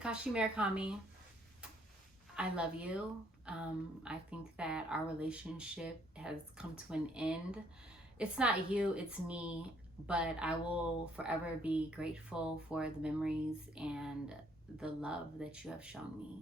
Takashi Murakami, I love you. I think that our relationship has come to an end. It's not you, it's me, but I will forever be grateful for the memories and the love that you have shown me.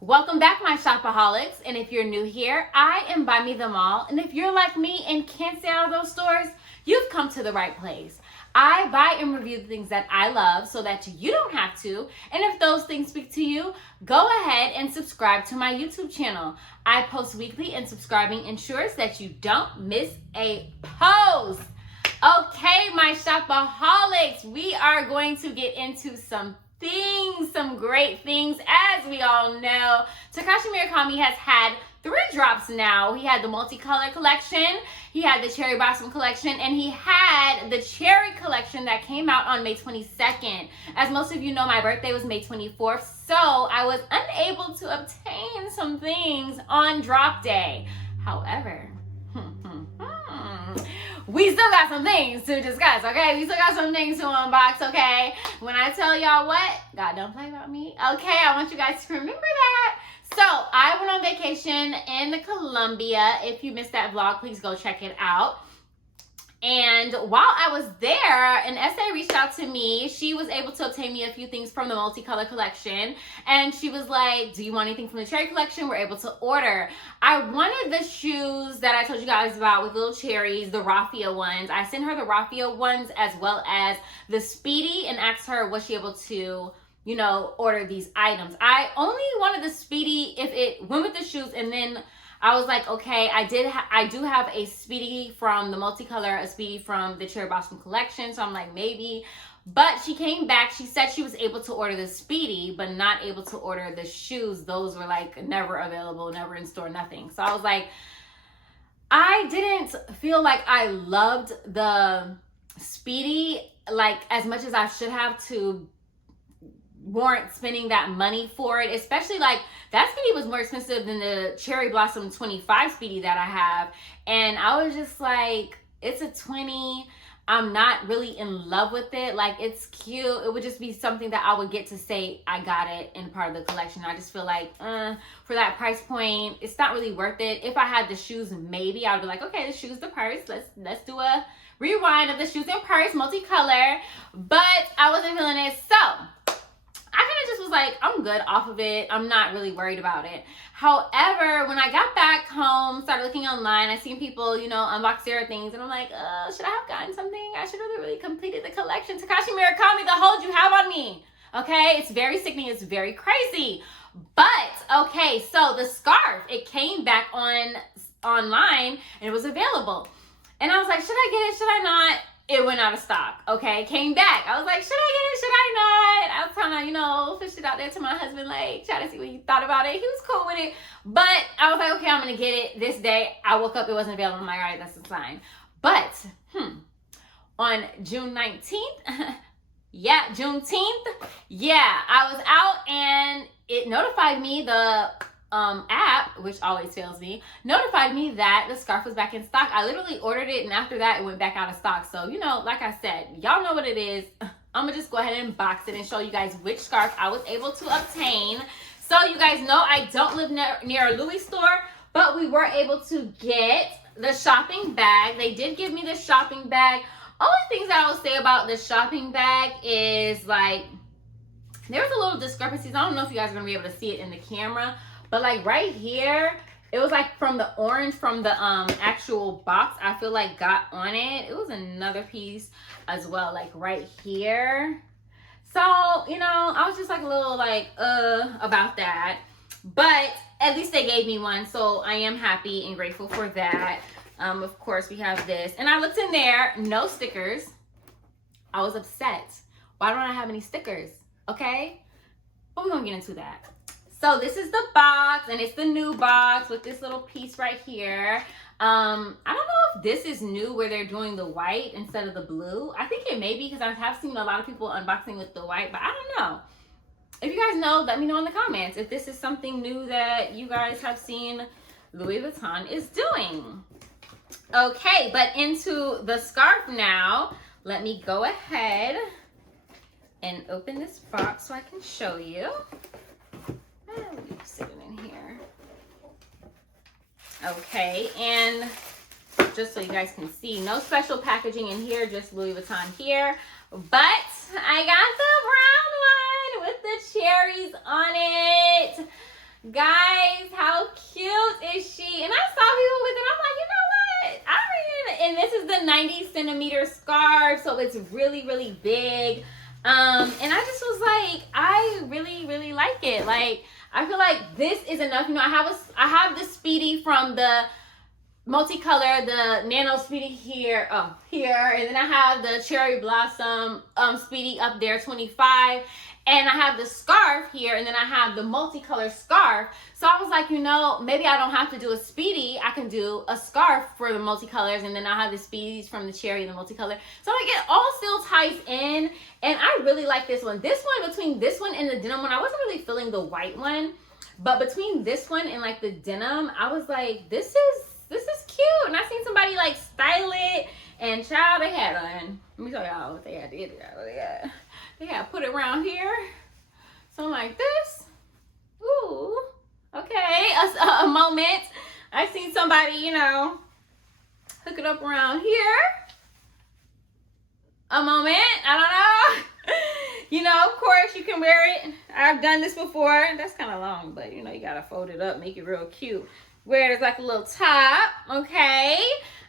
Welcome back, my Shopaholics. And if you're new here, I am BuyMeTheMall. And if you're like me and can't stay out of those stores, you've come to the right place. I buy and review the things that I love so that you don't have to. And if those things speak to you, go ahead and subscribe to my YouTube channel. I post weekly, and subscribing ensures that you don't miss a post. Okay, my Shopaholics, we are going to get into some great things. As we all know, Takashi Murakami has had 3 drops now. He had the multicolor collection, he had the cherry blossom collection, and he had the cherry collection that came out on May 22nd. As most of you know, my birthday was May 24th, so I was unable to obtain some things on drop day. However, we still got some things to discuss, okay? We still got some things to unbox, okay? When I tell y'all what, God don't play about me, okay? I want you guys to remember that. So, I went on vacation in Colombia. If you missed that vlog, please go check it out. And while I was there, an essay reached out to me. She was able to obtain me a few things from the multicolor collection. And she was like, do you want anything from the cherry collection? We're able to order. I wanted the shoes that I told you guys about with little cherries, the raffia ones. I sent her the raffia ones as well as the Speedy and asked her, was she able to, you know, order these items. I only wanted the Speedy if it went with the shoes, and then I was like, okay, I do have a Speedy from the multicolor, a Speedy from the cherry blossom collection, so I'm like, maybe. But she came back, she said she was able to order the Speedy, but not able to order the shoes. Those were like never available, never in store, nothing. So I was like, I didn't feel like I loved the Speedy like as much as I should have to warrant spending that money for it, especially like that Speedy was more expensive than the cherry blossom 25 Speedy that I have. And I was just like, it's a 20. I'm not really in love with it. Like, it's cute. It would just be something that I would get to say I got it in part of the collection. I just feel like for that price point, it's not really worth it. If I had the shoes, maybe I would be like, okay, the shoes, the purse, let's do a rewind of the shoes and purse multicolor. But I wasn't feeling it, so I kind of just was like, I'm good off of it. I'm not really worried about it. However, when I got back home, started looking online, I seen people, you know, unbox their things, and I'm like, should I have gotten something? I should have really completed the collection. Takashi Murakami, the hold you have on me. Okay, it's very sickening. It's very crazy. But, okay, so the scarf, it came back online, and it was available. And I was like, should I get it? Should I not? It went out of stock, okay? Came back. I was like, should I get it? Should I not? I was trying to, you know, fish it out there to my husband, like, try to see what he thought about it. He was cool with it. But I was like, okay, I'm going to get it this day. I woke up, it wasn't available. I'm like, all right, that's a sign. But, on June 19th, yeah, Juneteenth, yeah, I was out and it notified me, the app, which always fails me, notified me that the scarf was back in stock. I literally ordered it, and after that it went back out of stock. So, you know, like I said, y'all know what it is. I'm gonna just go ahead and box it and show you guys which scarf I was able to obtain. So you guys know I don't live near a Louis store, but we were able to get the shopping bag. They did give me the shopping bag. Only things that I will say about the shopping bag is, like, there's a little discrepancies. I don't know if you guys are gonna be able to see it in the camera, but like right here, it was like from the orange from the actual box, I feel like got on it. It was another piece as well, like right here. So, you know, I was just like a little like, about that. But at least they gave me one, so I am happy and grateful for that. Of course, we have this. And I looked in there, no stickers. I was upset. Why don't I have any stickers? Okay? But we're gonna get into that. So this is the box, and it's the new box with this little piece right here. I don't know if this is new where they're doing the white instead of the blue. I think it may be, because I have seen a lot of people unboxing with the white, but I don't know. If you guys know, let me know in the comments if this is something new that you guys have seen Louis Vuitton is doing. Okay, but into the scarf now. Let me go ahead and open this box so I can show you. Let me sit it in here. Okay, and just so you guys can see, no special packaging in here, just Louis Vuitton here. But I got the brown one with the cherries on it. Guys, how cute is she? And I saw people with it. I'm like, you know what? And this is the 90 centimeter scarf, so it's really, really big. And I just was like, I really, really like it. Like, I feel like this is enough. You know, I have the Speedy from the multicolor, the Nano Speedy here, and then I have the Cherry Blossom Speedy up there, 25. And I have the scarf here, and then I have the multicolor scarf. So I was like, you know, maybe I don't have to do a Speedy. I can do a scarf for the multicolors, and then I have the Speedies from the Cherry and the multicolor. So like it all still ties in, and I really like this one. This one, between this one and the denim one, I wasn't really feeling the white one, but between this one and like the denim, I was like, this is cute. And I seen somebody like style it, and child, they had on. Let me show y'all what they had. They had put it around here, something like this. Ooh, okay, a moment. I seen somebody, you know, hook it up around here. A moment, I don't know. You know, of course, you can wear it. I've done this before. That's kind of long, but you know, you gotta fold it up, make it real cute. Wear it as like a little top, okay?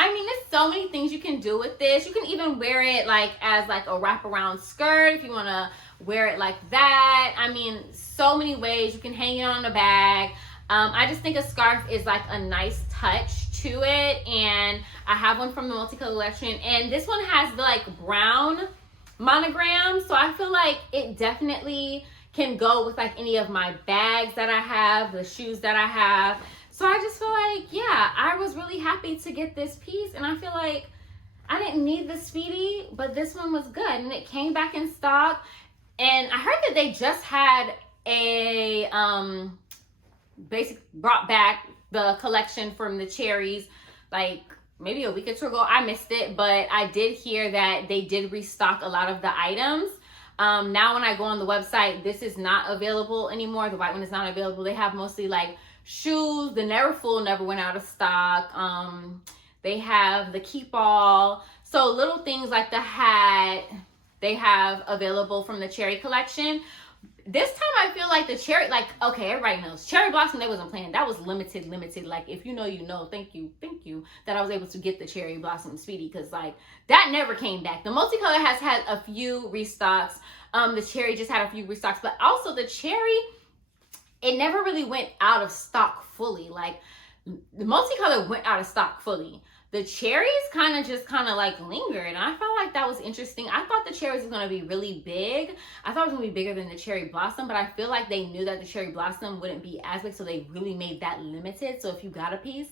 I mean, there's so many things you can do with this. You can even wear it like as like a wraparound skirt if you want to wear it like that. I mean, so many ways. You can hang it on the bag. I just think a scarf is like a nice touch to it. And I have one from the multicolor collection. And this one has the like brown monogram. So I feel like it definitely can go with like any of my bags that I have, the shoes that I have. So I just feel like, yeah, I was really happy to get this piece. And I feel like I didn't need the Speedy, but this one was good. And it came back in stock. And I heard that they just had a, brought back the collection from the cherries, like maybe a week or two ago. I missed it, but I did hear that they did restock a lot of the items. Now when I go on the website, this is not available anymore. The white one is not available. They have mostly like shoes. The Never Full never went out of stock. They have the Keep All. So little things like the hat they have available from the Cherry collection. This time I feel like the Cherry, like, okay, everybody knows Cherry Blossom, they wasn't playing. That was limited. Like, if you know, you know. Thank you that I was able to get the Cherry Blossom Speedy, because like that never came back. The multicolor has had a few restocks. The Cherry just had a few restocks, but also the Cherry, it never really went out of stock fully. Like the multicolor went out of stock fully. The cherries kind of like lingered, and I felt like that was interesting. I thought the cherries was going to be really big. I thought it was going to be bigger than the Cherry Blossom, but I feel like they knew that the Cherry Blossom wouldn't be as big, so they really made that limited. So if you got a piece,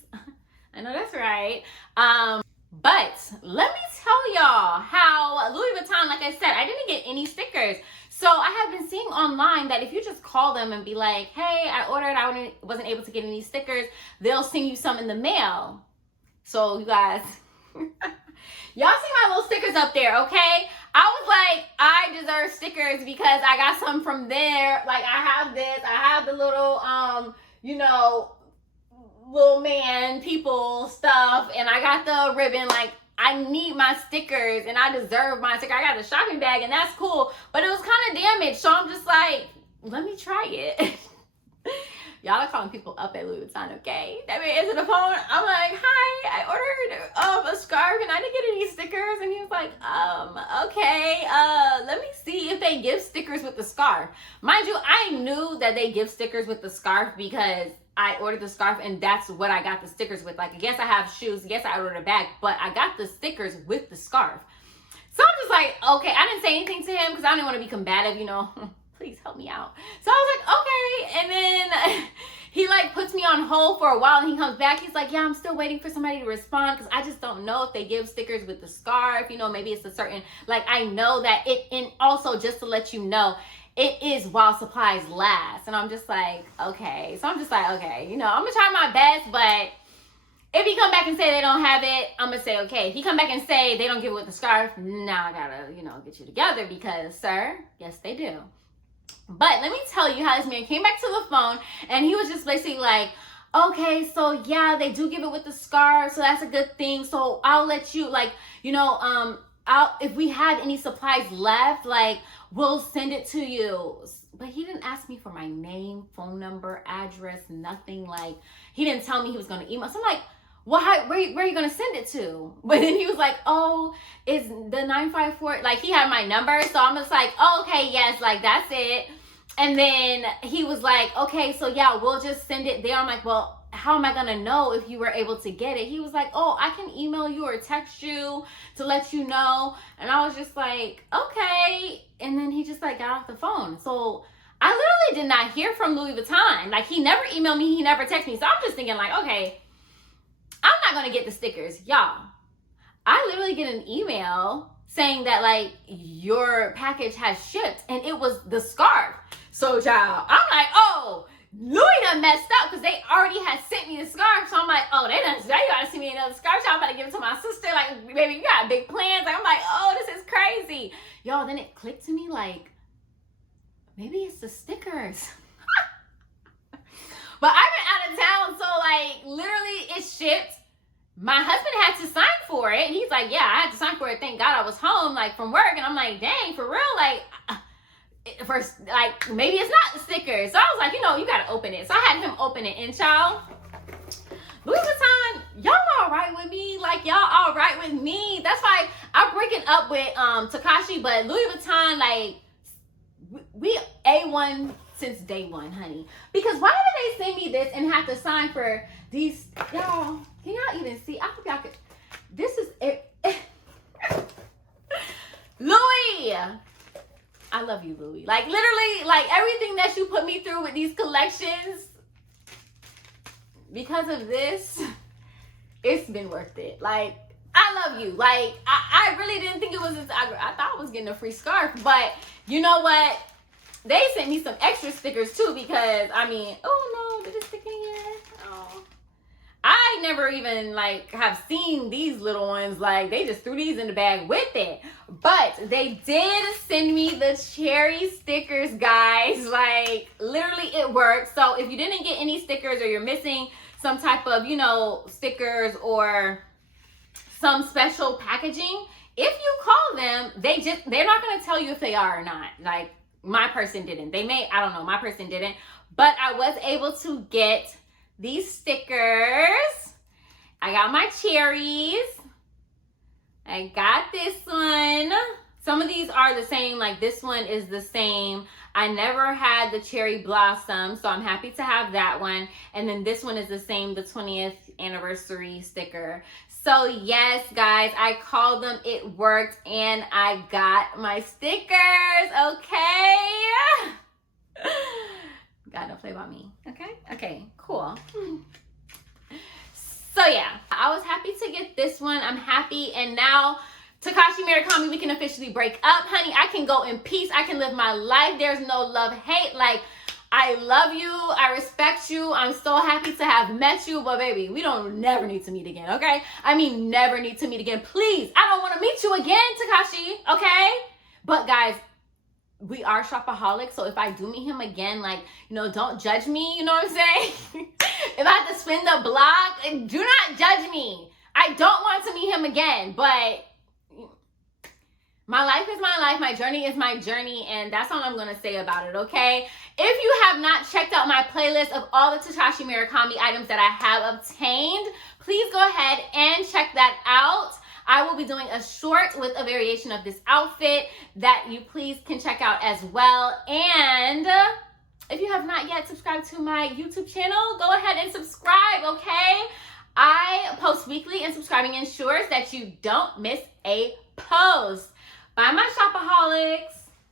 I know that's right. But let me tell y'all how Louis Vuitton, like I said, I didn't get any stickers. So I have been seeing online that if you just call them and be like, hey, I ordered, I wasn't able to get any stickers, they'll send you some in the mail. So you guys, y'all see my little stickers up there, okay? I was like, I deserve stickers because I got some from there. Like I have this, I have the little, you know, little man people stuff, and I got the ribbon. Like I need my stickers and I deserve my sticker. I got the shopping bag and that's cool, but it was kind of damaged. So I'm just like, let me try it. Y'all are calling people up at Louis Vuitton, okay? That man answered the phone. I'm like, hi, I ordered a scarf and I didn't get any stickers. And he was like, okay, let me see if they give stickers with the scarf. Mind you, I knew that they give stickers with the scarf because I ordered the scarf and that's what I got the stickers with. Like, yes, I have shoes. Yes, I ordered a bag, but I got the stickers with the scarf. So I'm just like, okay, I didn't say anything to him because I didn't want to be combative, you know. Please help me out. So I was like, okay. And then he like puts me on hold for a while and he comes back. He's like, yeah, I'm still waiting for somebody to respond because I just don't know if they give stickers with the scarf. You know, maybe it's a certain, like I know that it, and also just to let you know, it is while supplies last. And I'm just like, okay. So I'm just like, okay, you know, I'm gonna try my best, but If he come back and say they don't have it, I'm gonna say okay. If he come back and say they don't give it with the scarf, now I gotta, get you together because, sir, yes, they do. But let me tell you how this man came back to the phone and he was just basically like, okay, so yeah, they do give it with the scarf, so that's a good thing. So I'll let you, if we have any supplies left, we'll send it to you. But he didn't ask me for my name, phone number, address, nothing. He didn't tell me he was gonna email. So I'm like, well, where are you gonna send it to? But then he was like, oh, it's the 954. He had my number, so I'm just like, oh, okay, yes, that's it. And then he was like, okay, so yeah, we'll just send it there. I'm like, well, how am I gonna know if you were able to get it? He was like, oh, I can email you or text you to let you know. And I was just like, okay. And then he just got off the phone. So I literally did not hear from Louis Vuitton. He never emailed me, he never texted me. So I'm just thinking okay, I'm not gonna get the stickers. Y'all, I literally get an email saying that your package has shipped and it was the scarf. So child, I'm like, oh, Louis done messed up because they already had sent me the scarf. So I'm like, oh, they gotta send me another scarf. So I'm about to give it to my sister. Baby, you got big plans. I'm like, oh, this is crazy. Y'all, then it clicked to me maybe it's the stickers. But I've been out of town, so literally it shipped. My husband had to sign for it. He's like, yeah, I had to sign for it. Thank God I was home from work. And I'm like, dang, for real? First, maybe it's not the stickers. So I was like, you gotta open it. So I had him open it. And child, Louis Vuitton, y'all all right with me? Y'all all right with me? That's why I'm breaking up with Takashi, but Louis Vuitton, we A1 since day one, honey. Because why did they send me this and have to sign for these? Y'all, can y'all even see? I hope y'all could. This is it. Louis, I love you, Louis. Literally, everything that you put me through with these collections, because of this, it's been worth it. I love you. I really didn't think it was this. I thought I was getting a free scarf, but you know what? They sent me some extra stickers too because, oh no, did it stick in here? Oh. I never even have seen these little ones. They just threw these in the bag with it. But they did send me the cherry stickers, guys. Literally it worked. So if you didn't get any stickers or you're missing some type of, stickers or some special packaging, if you call them, they're not going to tell you if they are or not. My person didn't. They may, I don't know, my person didn't. But I was able to get these stickers. I got my cherries. I got this one. Some of these are the same. This one is the same. I never had the cherry blossom, so I'm happy to have that one. And then this one is the same, the 20th anniversary sticker. So yes, guys, I called them, it worked, and I got my stickers, okay? God, don't play about me, okay? Okay, cool. So yeah, I was happy to get this one. I'm happy, and now Takashi Murakami, we can officially break up, honey. I can go in peace. I can live my life. There's no love, hate. I love you. I respect you. I'm so happy to have met you. But baby, we don't never need to meet again, okay? Never need to meet again. Please, I don't want to meet you again, Takashi, okay? But guys, we are shopaholics. So if I do meet him again, don't judge me. You know what I'm saying? If I have to spin the block, do not judge me. I don't want to meet him again, but my life is my life. My journey is my journey. And that's all I'm going to say about it, okay? If you have not checked out my playlist of all the Takashi Murakami items that I have obtained, please go ahead and check that out. I will be doing a short with a variation of this outfit that you please can check out as well. And if you have not yet subscribed to my YouTube channel, go ahead and subscribe, okay? I post weekly and subscribing ensures that you don't miss a post. Buy my Shopaholics.